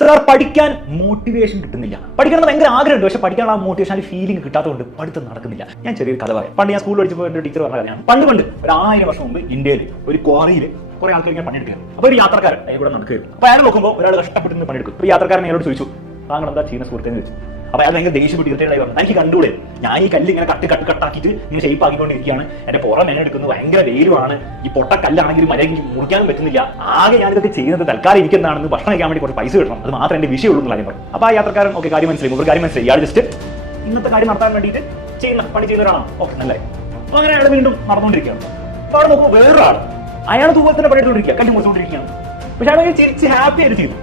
Sir പഠിക്കാൻ motivation കിട്ടുന്നില്ല. പഠിക്കണം ഭയങ്കര ആഗ്രഹമുണ്ട്, പക്ഷെ പഠിക്കാൻ ആ മോട്ടിവേഷൻ ആ ഫീലിംഗ് കിട്ടാത്തതുകൊണ്ട് പഠിത്തം നടക്കുന്നില്ല. ഞാൻ ചെറിയൊരു കഥ പറയാം. പണ്ട് ഞാൻ സ്കൂളിൽ പഠിച്ചപ്പോൾ എൻ്റെ ടീച്ചർ പറഞ്ഞ കഥയാണ്. പണ്ട് ഒരു 1000 വർഷം മുമ്പ് ഇന്ത്യയിൽ ഒരു ക്വാറിയിൽ കുറെ ആൾക്കാർ ഇങ്ങനെ പണിയെടുക്കുകയാണ്. അപ്പോൾ ഒരു യാത്രക്കാരൻ ഇവിടെ നടക്കുകയായിരുന്നു. അപ്പോൾ അയാൾ നോക്കുമ്പോൾ ഒരാൾ കഷ്ടപ്പെട്ട് പണിയെടുക്കും. അപ്പോൾ യാത്രക്കാരൻ അയാളോട് ചോദിച്ചു, താങ്കൾ എന്താ ചെയ്യുന്ന സുഹൃത്തേന്ന് ചോദിച്ചു. അപ്പോൾ അയാൾ ഭയങ്കര ദേഷ്യപ്പെട്ട് ഇറിറ്റേറ്റായി പറഞ്ഞു, എനിക്ക് കണ്ടൂടെ, ഞാൻ ഈ കല്ല് ഇങ്ങനെ കട്ടാക്കിയിട്ട് ഇങ്ങനെ ഷേപ്പ് ആക്കിക്കൊണ്ടിരിക്കുകയാണ്, എന്റെ പുറം മെനെടുക്കുന്നത് ഭയങ്കര വെയിലുമാണ്, ഈ പൊട്ട കല്ലാണെങ്കിലും മരയെങ്കിൽ മുറിക്കാനും പറ്റുന്നില്ല, ആകെ ഞാനിതൊക്കെ ചെയ്യുന്നത് തൽക്കാലം ഇരിക്കുന്നതാണെന്ന് ഭക്ഷണം കഴിക്കാൻ വേണ്ടി കുറച്ച് പൈസ കിട്ടണം, അത് മാത്രമേ എന്റെ വിഷയമുള്ളൂ എന്ന് കാര്യം പറഞ്ഞു. അപ്പോൾ ആ യാത്രക്കാരൻ ഓക്കെ കാര്യം മനസ്സിലായി, ഒരു കാര്യം മനസ്സിലായി, ഇയാൾ ജസ്റ്റ് ഇന്നത്തെ കാര്യം നടത്താൻ വേണ്ടിയിട്ട് പണി ചെയ്യുന്ന ഒരാളാണ്. ഓക്കെ നല്ലായി. അപ്പോൾ അങ്ങനെ അയാൾ വീണ്ടും നടന്നുകൊണ്ടിരിക്കുകയാണ്. അപ്പോൾ അവിടെ നോക്കുമ്പോൾ വേറൊരാൾ അയാൾ തൂവത്തിന് പണിയെടുത്തുകൊണ്ടിരിക്കുക, കല്ല് മുറിച്ചുകൊണ്ടിരിക്കുകയാണ്. പക്ഷെ അയാൾ ചിരിച്ച് ഹാപ്പി ആയിട്ട് ചെയ്തു.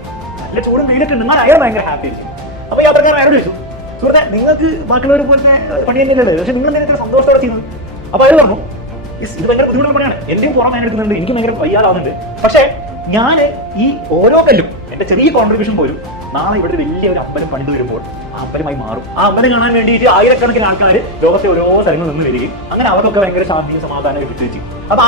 നല്ല ചൂടും വെയിലൊക്കെ ഉണ്ട്, എന്നാൽ അയാൾ ഭയങ്കര ഹാപ്പി ആയിട്ട് ചെയ്തു. അപ്പോൾ യാത്രക്കാരൻ അയാളോട് ചോദിച്ചു, സുഹൃത്തെ നിങ്ങൾക്ക് ബാക്കിയുള്ളവർ പോലത്തെ പണി തന്നെയല്ലേ, പക്ഷെ നിങ്ങൾ എന്തെങ്കിലും സന്തോഷത്തോടെ ചെയ്യുന്നത്? അപ്പോൾ അയാൾ പറഞ്ഞു, ഇത് ഭയങ്കര ബുദ്ധിമുട്ടുള്ള പണിയാണ്, എന്റെയും പുറം എടുക്കുന്നുണ്ട്, എനിക്ക് ഭയങ്കര വയ്യാതാവുന്നുണ്ട്, പക്ഷേ ഞാൻ ഈ ഓരോ കല്ലും എന്റെ ചെറിയ കോൺട്രിബ്യൂഷൻ പോലും നാളെ ഇവിടെ വലിയ ഒരു അമ്പലം പണിത് വരുമ്പോൾ ആ അമ്പലമായി മാറും. ആ അമ്പലം കാണാൻ വേണ്ടിയിട്ട് ആയിരക്കണക്കിന് ആൾക്കാർ ലോകത്തെ ഓരോ സ്ഥലങ്ങളിൽ നിന്ന് വരികയും അങ്ങനെ അവർക്കൊക്കെ ഭയങ്കര ശാന്തിയും സമാധാനവും കിട്ടുകയും. അപ്പൊ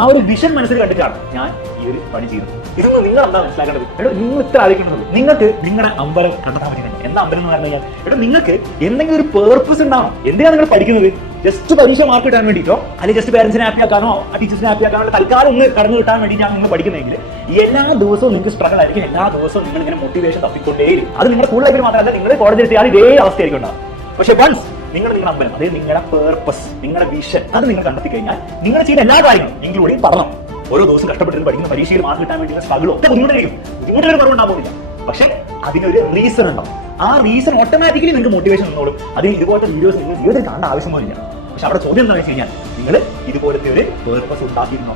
ആ ഒരു വിഷൻ മനസ്സിൽ കണ്ടിട്ടാണ് ഞാൻ ഈ ഒരു പണി ചെയ്യുന്നത്. ഇതൊന്നും നിങ്ങൾ എന്താ മനസ്സിലാക്കേണ്ടത്? എടോ, നിങ്ങൾ ഇത്ര ആലോചിക്കുന്നത്, നിങ്ങൾക്ക് നിങ്ങളുടെ അമ്പലം കണ്ടെത്താൻ പറ്റുന്നത് എന്താ അമ്പലം എന്ന് പറഞ്ഞു കഴിഞ്ഞാൽ, എടോ നിങ്ങൾക്ക് എന്തെങ്കിലും ഒരു പേർപ്പസ് ഉണ്ടാവണം. എന്തിനാണ് നിങ്ങൾ പഠിക്കുന്നത്? ജസ്റ്റ് പരീക്ഷ മാർക്ക് കിട്ടാൻ വേണ്ടിയിട്ടോ അല്ലെങ്കിൽ ജസ്റ്റ് പേരൻസിനെ ഹാപ്പി ആക്കാനോ ടീച്ചേഴ്സിനെ ഹാപ്പി ആക്കാനോ തൽക്കാലം ഒന്ന് കടന്നു കിട്ടാൻ വേണ്ടിയിട്ടാണ് നിങ്ങൾ പഠിക്കുന്നതെങ്കിൽ എല്ലാ ദിവസവും നിങ്ങൾക്ക് സ്ട്രഗിൾ ആയിരിക്കും, എല്ലാ ദിവസവും നിങ്ങൾ ഇങ്ങനെ മോട്ടിവേഷൻ തപ്പിക്കൊണ്ടേയിരിക്കും. അത് നിങ്ങളുടെ സ്കൂൾ ലൈഫിൽ മാത്രമല്ല, നിങ്ങൾ കോളേജിൽ എത്തിയാൽ ഇതേ അവസ്ഥയായിരിക്കും ഉണ്ടാവും. പക്ഷെ വൺസ് നിങ്ങളുടെ അമ്പലം, അതായത് നിങ്ങളുടെ പേർപ്പസ്, നിങ്ങളുടെ വിഷൻ, അത് നിങ്ങൾ കണ്ടെത്തി കഴിഞ്ഞാൽ നിങ്ങൾ ചെയ്യുന്ന എല്ലാ കാര്യങ്ങളും ഇൻക്ലൂഡിങ് പഠനം, ഓരോ ദിവസം കഷ്ടപ്പെട്ട് പഠിക്കുന്ന പരീക്ഷയിൽ മാർക്ക് കിട്ടാൻ വേണ്ടിയുള്ള സ്ട്രഗിളോ ഒക്കെ ബുദ്ധിമുട്ടായിരിക്കും, ബുദ്ധിമുട്ടൊരു കുറവുണ്ടാവില്ല. പക്ഷെ അതിനൊരു റീസൺ ഉണ്ടാവും. ആ റീസൺ ഓട്ടോമാറ്റിക്കലി നിങ്ങൾക്ക് മോട്ടിവേഷൻ വന്നോളും. അതിന് ഇതുപോലത്തെ വീഡിയോസ് നിങ്ങൾ ജീവിതത്തിൽ കാണേണ്ട ആവശ്യം പോലില്ല. പക്ഷെ അവിടെ ചോദ്യം എന്താണെന്ന് വെച്ച് കഴിഞ്ഞാൽ, നിങ്ങൾ ഇതുപോലത്തെ ഒരു പേർപ്പസ് ഉണ്ടാക്കിയിരുന്നോ?